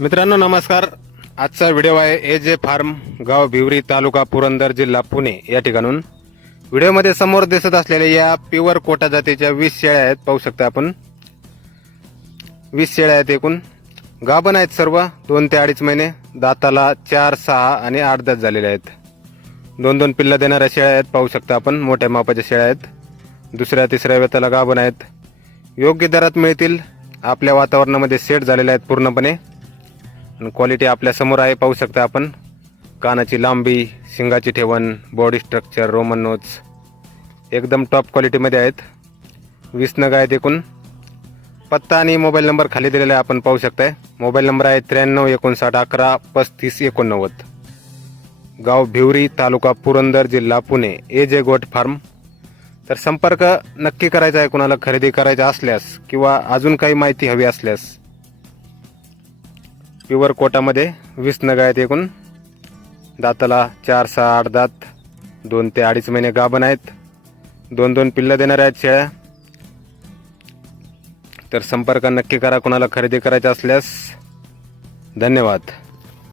मित्रांनो नमस्कार. आजचा व्हिडिओ आहे ए जे फार्म गाव भिवरी तालुका पुरंदर जिल्हा पुणे या ठिकाणून. व्हिडिओमध्ये समोर दिसत असलेल्या या प्युअर कोटा जातीच्या वीस शेळ्या आहेत. पाहू शकता आपण. वीस शेळ्या आहेत एकूण. गाभण आहेत सर्व. दोन ते अडीच महिने. दाताला चार सहा आणि आठ दात झालेले आहेत. दोन दोन पिल्लं देणाऱ्या शेळ्या आहेत. पाहू शकता आपण. मोठ्या मापाच्या शेळ्या आहेत. दुसऱ्या तिसऱ्या वेताला गाभण आहेत. योग्य दरात मिळतील. आपल्या वातावरणामध्ये सेट झालेल्या आहेत पूर्णपणे. आणि क्वालिटी आपल्यासमोर आहे पाहू शकता आपण. कानाची लांबी शिंगाची ठेवण बॉडी स्ट्रक्चर रोमन नोज एकदम टॉप क्वालिटीमध्ये आहेत. वीस नग आहेत एकूण. पत्ता आणि मोबाईल नंबर खाली दिलेला आहे आपण पाहू शकताय. मोबाईल नंबर आहे त्र्याण्णव एकोणसाठ अकरा पस्तीस एकोणनव्वद. गाव भिवरी तालुका पुरंदर जिल्हा पुणे. ए जे गोट फार्म तर संपर्क नक्की करायचा आहे कुणाला खरेदी करायचा असल्यास किंवा अजून काही माहिती हवी असल्यास प्युअर कोटामध्ये वीस नग आहेत एकूण. दाताला चार सहा आठ दात दोन ते अडीच महिने गाभण आहेत. दोन दोन पिल्लं देणाऱ्या आहेत शेळ्या. तर संपर्क नक्की करा कुणाला खरेदी करायचा असल्यास. धन्यवाद.